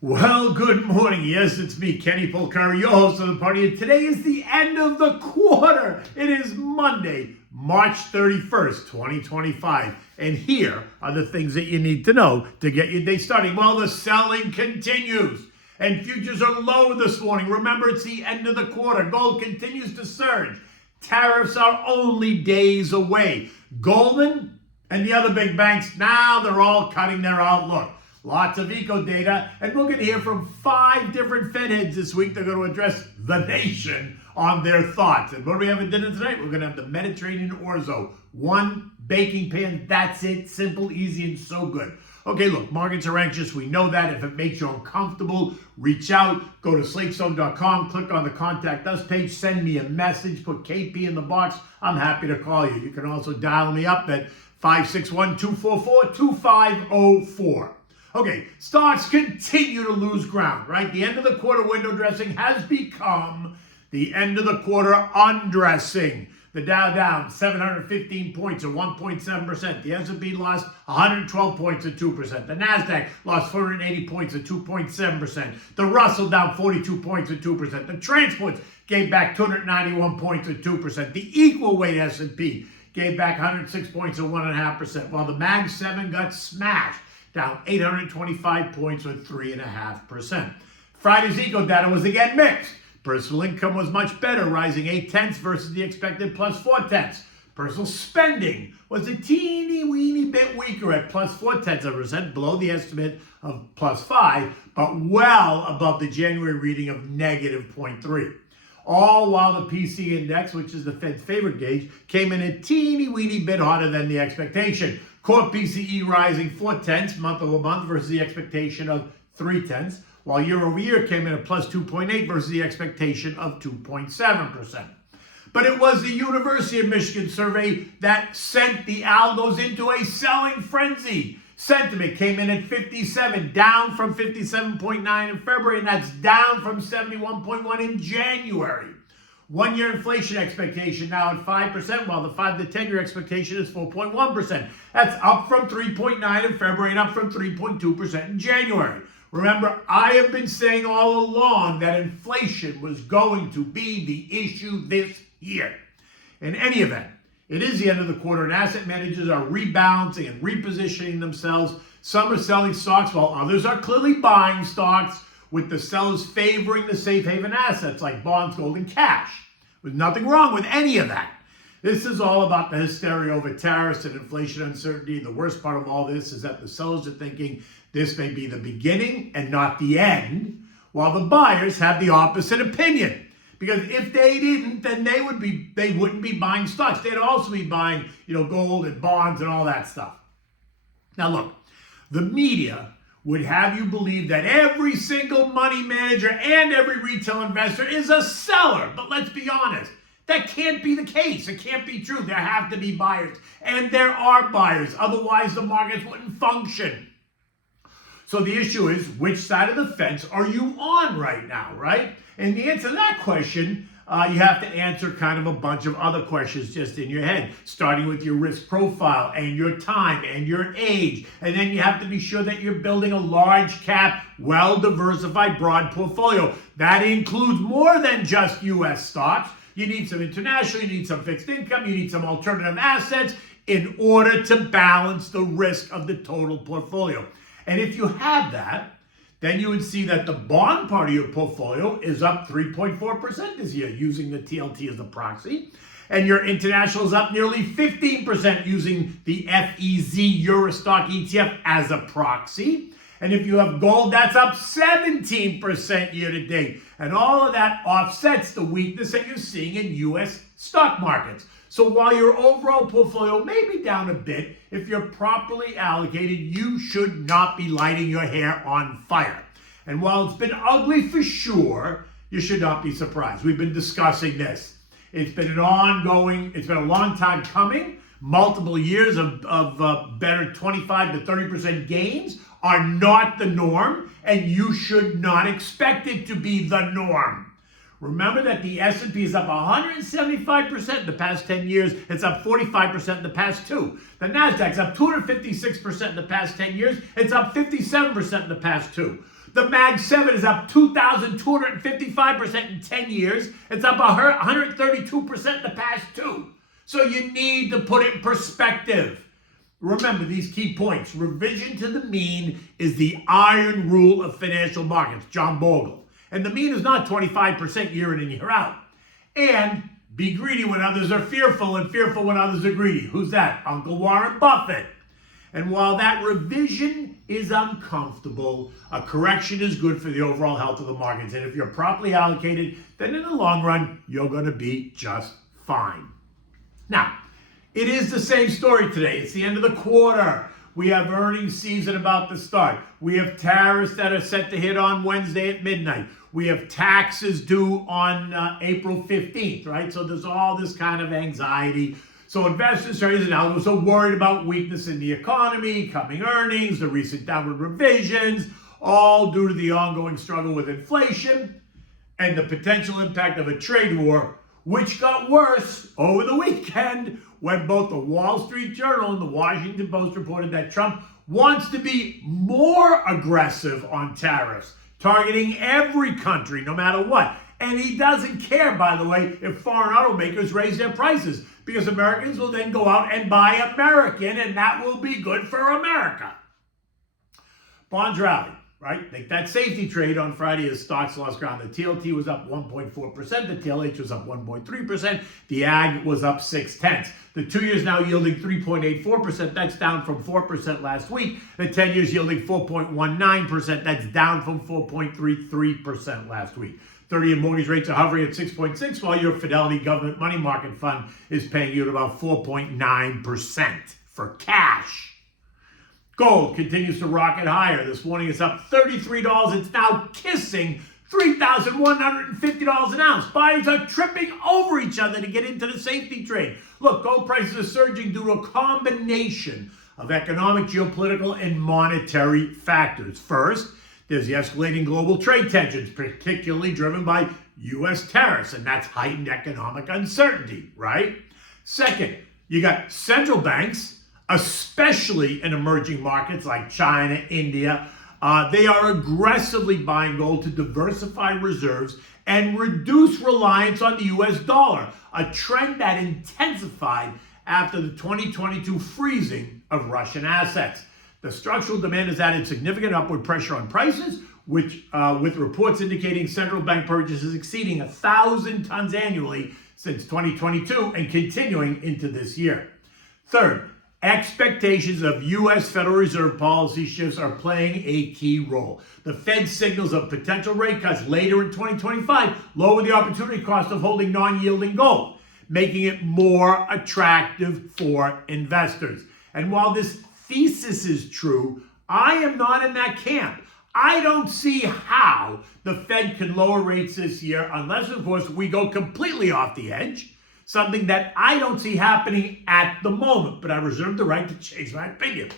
Well, good morning. Yes, it's me, Kenny Polcari, your host of the party. And today is the end of the quarter. It is Monday, March 31st, 2025. And here are the things that you need to know to get your day starting. Well, the selling continues. And futures are low this morning. Remember, it's the end of the quarter. Gold continues to surge. Tariffs are only days away. Goldman and the other big banks, now they're all cutting their outlook. Lots of eco data, and we're going to hear from 5 different Fed heads this week. They're going to address the nation on their thoughts. And what do we have at dinner tonight? We're going to have the Mediterranean Orzo. 1 baking pan, that's it. Simple, easy, and so good. Okay, look, markets are anxious. We know that. If it makes you uncomfortable, reach out. Go to slatestone.com, click on the Contact Us page, send me a message, put KP in the box. I'm happy to call you. You can also dial me up at 561-244-2504. Okay, stocks continue to lose ground, right? The end of the quarter window dressing has become the end of the quarter undressing. The Dow down 715 points or 1.7%. The S&P lost 112 points or 2%. The Nasdaq lost 480 points or 2.7%. The Russell down 42 points or 2%. The transports gave back 291 points or 2%. The equal weight S&P gave back 106 points or 1.5%, while the Mag 7 got smashed, down 825 points or 3.5%. Friday's eco data was again mixed. Personal income was much better, rising 0.8 versus the expected plus 0.4. Personal spending was a teeny weeny bit weaker at plus 0.4%, below the estimate of plus 5, but well above the January reading of negative 0.3. All while the PC index, which is the Fed's favorite gauge, came in a teeny weeny bit hotter than the expectation. Core PCE rising 0.4 month over month versus the expectation of 0.3, while year over year came in at plus 2.8 versus the expectation of 2.7%. But it was the University of Michigan survey that sent the algos into a selling frenzy. Sentiment came in at 57, down from 57.9 in February, and that's down from 71.1 in January. 1-year inflation expectation now at 5%, while the 5 to 10-year expectation is 4.1%. That's up from 3.9 in February and up from 3.2% in January. Remember, I have been saying all along that inflation was going to be the issue this year. In any event, it is the end of the quarter, and asset managers are rebalancing and repositioning themselves. Some are selling stocks, while others are clearly buying stocks, with the sellers favoring the safe haven assets like bonds, gold, and cash. There's nothing wrong with any of that. This is all about the hysteria over tariffs and inflation uncertainty. The worst part of all this is that the sellers are thinking this may be the beginning and not the end, while the buyers have the opposite opinion. Because if they didn't, then they wouldn't be buying stocks. They'd also be buying, gold and bonds and all that stuff. Now look, the media would have you believe that every single money manager and every retail investor is a seller. But let's be honest, that can't be the case. It can't be true. There have to be buyers, and there are buyers. Otherwise, the markets wouldn't function. So the issue is, which side of the fence are you on right now, right? And the answer to that question, you have to answer kind of a bunch of other questions just in your head, starting with your risk profile and your time and your age. And then you have to be sure that you're building a large cap, well-diversified, broad portfolio. That includes more than just U.S. stocks. You need some international, you need some fixed income, you need some alternative assets in order to balance the risk of the total portfolio. And if you have that, then you would see that the bond part of your portfolio is up 3.4% this year, using the TLT as a proxy. And your international is up nearly 15% using the FEZ Eurostock ETF as a proxy. And if you have gold, that's up 17% year to date. And all of that offsets the weakness that you're seeing in U.S. stock markets. So while your overall portfolio may be down a bit, if you're properly allocated, you should not be lighting your hair on fire. And while it's been ugly for sure, you should not be surprised. We've been discussing this. It's been a long time coming. Multiple years of better 25 to 30% gains are not the norm, and you should not expect it to be the norm. Remember that the S&P is up 175% in the past 10 years. It's up 45% in the past 2. The Nasdaq's up 256% in the past 10 years. It's up 57% in the past 2. The Mag 7 is up 2,255% in 10 years. It's up 132% in the past 2. So you need to put it in perspective. Remember these key points. Revision to the mean is the iron rule of financial markets, John Bogle. And the mean is not 25% year in and year out. And be greedy when others are fearful and fearful when others are greedy. Who's that? Uncle Warren Buffett. And while that revision is uncomfortable, a correction is good for the overall health of the markets. And if you're properly allocated, then in the long run, you're going to be just fine. Now, it is the same story today. It's the end of the quarter. We have earnings season about to start. We have tariffs that are set to hit on Wednesday at midnight. We have taxes due on April 15th, right? So there's all this kind of anxiety. So investors, traders, and algos are worried about weakness in the economy, coming earnings, the recent downward revisions, all due to the ongoing struggle with inflation and the potential impact of a trade war, which got worse over the weekend when both the Wall Street Journal and the Washington Post reported that Trump wants to be more aggressive on tariffs, targeting every country, no matter what. And he doesn't care, by the way, if foreign automakers raise their prices, because Americans will then go out and buy American, and that will be good for America. Bonds rally, right? Make that safety trade on Friday as stocks lost ground. The TLT was up 1.4%. The TLH was up 1.3%. The AG was up 0.6. The 2 years now yielding 3.84%. That's down from 4% last week. The 10 years yielding 4.19%. That's down from 4.33% last week. 30-year mortgage rates are hovering at 6.6, while your Fidelity government money market fund is paying you at about 4.9% for cash. Gold continues to rocket higher. This morning it's up $33. It's now kissing $3,150 an ounce. Buyers are tripping over each other to get into the safety trade. Look, gold prices are surging due to a combination of economic, geopolitical, and monetary factors. First, there's the escalating global trade tensions, particularly driven by U.S. tariffs, and that's heightened economic uncertainty, right? Second, you got central banks, especially in emerging markets like China, India. They are aggressively buying gold to diversify reserves and reduce reliance on the U.S. dollar, a trend that intensified after the 2022 freezing of Russian assets. The structural demand has added significant upward pressure on prices, which, with reports indicating central bank purchases exceeding 1,000 tons annually since 2022 and continuing into this year. Third, expectations of U.S. Federal Reserve policy shifts are playing a key role. The Fed's signals of potential rate cuts later in 2025 lower the opportunity cost of holding non-yielding gold, making it more attractive for investors. And while this thesis is true, I am not in that camp. I don't see how the Fed can lower rates this year unless, of course, we go completely off the edge, something that I don't see happening at the moment, but I reserve the right to change my opinion.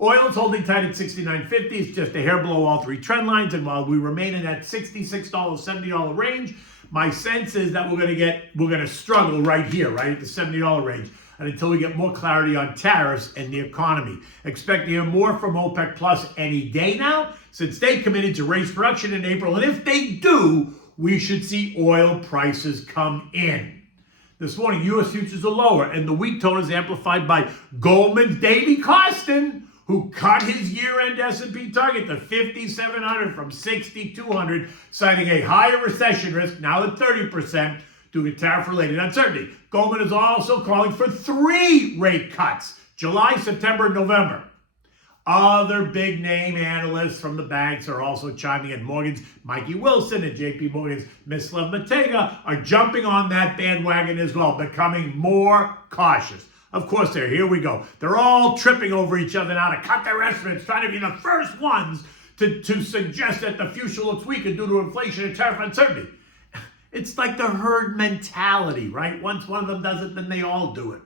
Oil is holding tight at $69.50. It's just a hair below all three trend lines, and while we remain in that $66, $70 range, my sense is that we're going to struggle right here, right at the $70 range, and until we get more clarity on tariffs and the economy. Expect to hear more from OPEC Plus any day now, since they committed to raise production in April. And if they do, we should see oil prices come in. This morning, U.S. futures are lower, and the weak tone is amplified by Goldman's Davey Costin, who cut his year-end S&P target to 5,700 from 6,200, citing a higher recession risk, now at 30%, due to tariff-related uncertainty. Goldman is also calling for 3 rate cuts, July, September, and November. Other big-name analysts from the banks are also chiming in. Morgan's Mikey Wilson and J.P. Morgan's Mislav Matega are jumping on that bandwagon as well, becoming more cautious. Of course, here we go. They're all tripping over each other now to cut their estimates, trying to be the first ones to suggest that the future looks weaker due to inflation and tariff uncertainty. It's like the herd mentality, right? Once one of them does it, then they all do it.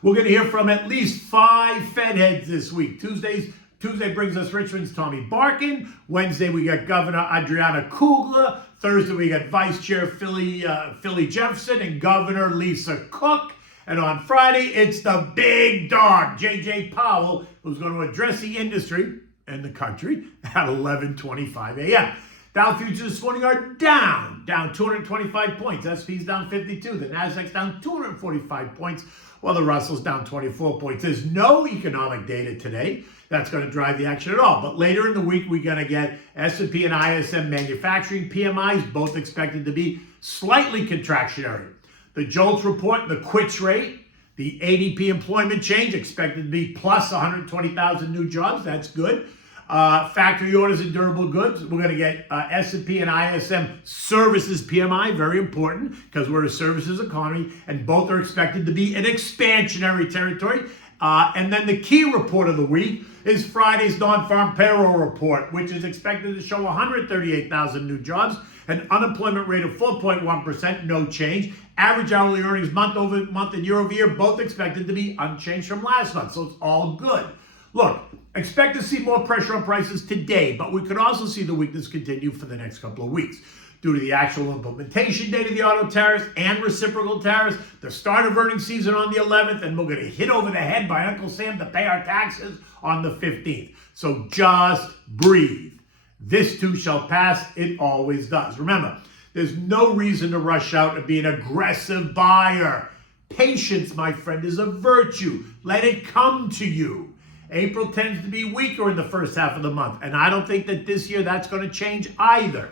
We're going to hear from at least 5 Fed heads this week. Tuesday brings us Richmond's Tommy Barkin. Wednesday, we got Governor Adriana Kugler. Thursday, we got Vice Chair Philly Jefferson and Governor Lisa Cook. And on Friday, it's the big dog, J.J. Powell, who's going to address the industry in the country at 11:25 a.m. Dow futures this morning are down 225 points. S&P's down 52. The Nasdaq's down 245 points, while the Russell's down 24 points. There's no economic data today that's going to drive the action at all. But later in the week, we're going to get S&P and ISM manufacturing PMIs, both expected to be slightly contractionary. The JOLTS report, the quits rate, the ADP employment change expected to be plus 120,000 new jobs. That's good. Factory orders and durable goods. We're going to get S&P and ISM services PMI, very important because we're a services economy, and both are expected to be in expansionary territory. And then the key report of the week is Friday's non-farm payroll report, which is expected to show 138,000 new jobs, an unemployment rate of 4.1%, no change. Average hourly earnings month over month and year over year, both expected to be unchanged from last month. So it's all good. Look, expect to see more pressure on prices today, but we could also see the weakness continue for the next couple of weeks due to the actual implementation date of the auto tariffs and reciprocal tariffs, the start of earnings season on the 11th, and we're going to hit over the head by Uncle Sam to pay our taxes on the 15th. So just breathe. This too shall pass. It always does. Remember, there's no reason to rush out and be an aggressive buyer. Patience, my friend, is a virtue. Let it come to you. April tends to be weaker in the first half of the month, and I don't think that this year that's going to change either.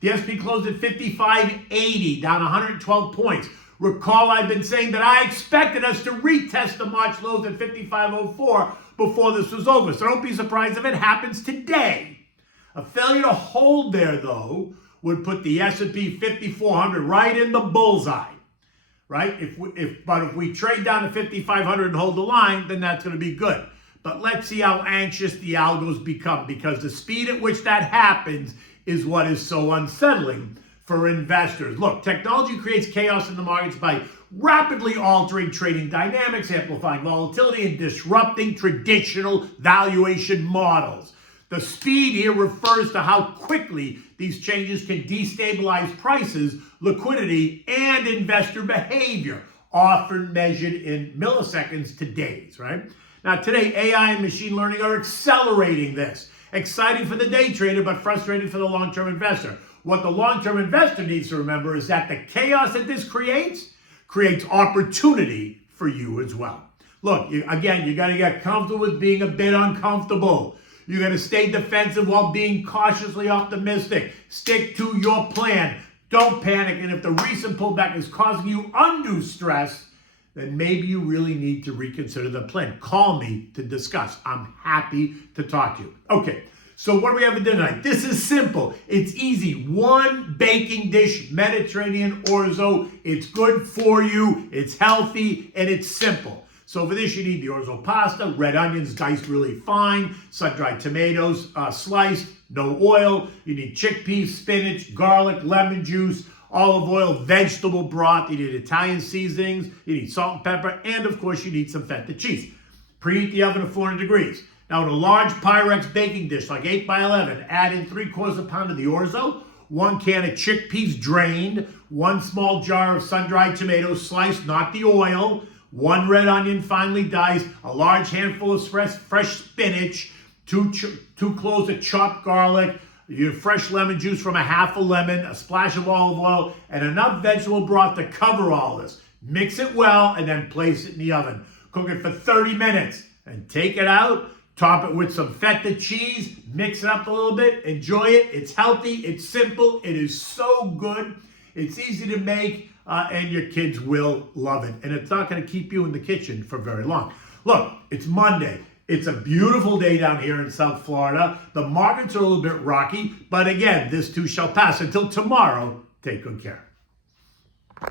The S&P closed at 5580, down 112 points. Recall I've been saying that I expected us to retest the March lows at 5504 before this was over, so don't be surprised if it happens today. A failure to hold there, though, would put the S&P 5400 right in the bullseye, right? If we trade down to 5500 and hold the line, then that's going to be good. But let's see how anxious the algos become, because the speed at which that happens is what is so unsettling for investors. Look, technology creates chaos in the markets by rapidly altering trading dynamics, amplifying volatility, and disrupting traditional valuation models. The speed here refers to how quickly these changes can destabilize prices, liquidity, and investor behavior, often measured in milliseconds to days, right? Now, today, AI and machine learning are accelerating this. Exciting for the day trader, but frustrating for the long-term investor. What the long-term investor needs to remember is that the chaos that this creates opportunity for you as well. Look, again, you got to get comfortable with being a bit uncomfortable. You got to stay defensive while being cautiously optimistic. Stick to your plan. Don't panic. And if the recent pullback is causing you undue stress, then maybe you really need to reconsider the plan. Call me to discuss. I'm happy to talk to you. Okay, so what do we have for dinner tonight? This is simple. It's easy. One baking dish, Mediterranean Orzo. It's good for you, it's healthy, and it's simple. So for this, you need the Orzo pasta, red onions diced really fine, sun-dried tomatoes sliced, no oil. You need chickpeas, spinach, garlic, lemon juice, olive oil, vegetable broth. You need Italian seasonings. You need salt and pepper. And, of course, you need some feta cheese. Preheat the oven to 400 degrees. Now, in a large Pyrex baking dish, like 8 by 11, add in 3/4 pound of the Orzo, 1 can of chickpeas drained, 1 small jar of sun-dried tomatoes sliced, not the oil, 1 red onion finely diced, a large handful of fresh spinach, 2 cloves of chopped garlic, you have fresh lemon juice from a half a lemon, a splash of olive oil, and enough vegetable broth to cover all this. Mix it well and then place it in the oven. Cook it for 30 minutes and take it out. Top it with some feta cheese. Mix it up a little bit. Enjoy it. It's healthy. It's simple. It is so good. It's easy to make, and your kids will love it. And it's not going to keep you in the kitchen for very long. Look, it's Monday. It's a beautiful day down here in South Florida. The markets are a little bit rocky, but again, this too shall pass. Until tomorrow, take good care.